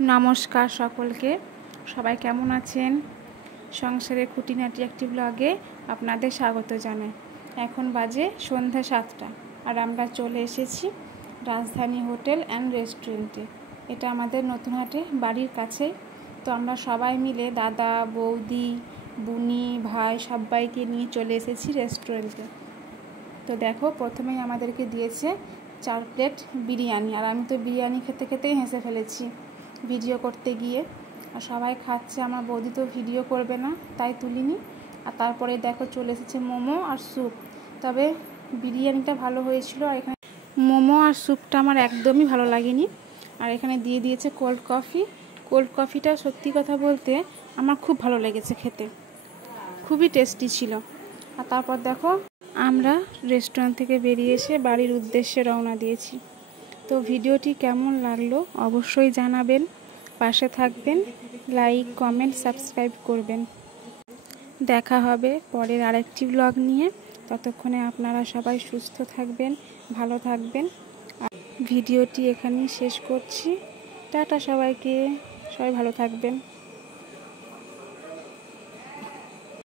নমস্কার সকলকে, সবাই কেমন আছেন? সংসারের খুঁটিনাটি একটি ব্লগে আপনাদের স্বাগত জানাই। এখন বাজে সন্ধ্যা 7টা আর আমরা চলে এসেছি রাজধানী হোটেল অ্যান্ড রেস্টুরেন্টে। এটা আমাদের নতুনহাটে বাড়ির কাছেই। তো আমরা সবাই মিলে দাদা, বৌদি, বুনি, ভাই সবাইকে নিয়ে চলে এসেছি রেস্টুরেন্টে। তো দেখো, প্রথমেই আমাদেরকে দিয়েছে 4 প্লেট বিরিয়ানি, আর আমি তো বিরিয়ানি খেতে খেতেই হেসে ফেলেছি ভিডিও করতে গিয়ে। আর সবাই খাচ্ছে, আমার বৌদি তো ভিডিও করবে না তাই তুলিনি। আর তারপরে দেখো চলে এসেছে মোমো আর স্যুপ। তবে বিরিয়ানিটা ভালো হয়েছিল, আর এখানে মোমো আর স্যুপটা আমার একদমই ভালো লাগেনি। আর এখানে দিয়ে দিয়েছে কোল্ড কফি। কোল্ড কফিটা সত্যি কথা বলতে আমার খুব ভালো লেগেছে খেতে, খুবই টেস্টি ছিল। আর তারপর দেখো আমরা রেস্টুরেন্ট থেকে বেরিয়ে এসে বাড়ির উদ্দেশ্যে রওনা দিয়েছি। তো ভিডিওটি কেমন লাগলো অবশ্যই জানাবেন, পাশে থাকবেন, লাইক, কমেন্ট, সাবস্ক্রাইব করবেন। দেখা হবে পরের আরেকটি ব্লগ নিয়ে। ততক্ষণে আপনারা সবাই সুস্থ থাকবেন, ভালো থাকবেন। আর ভিডিওটি এখানেই শেষ করছি। টাটা সবাইকে, সবাই ভালো থাকবেন।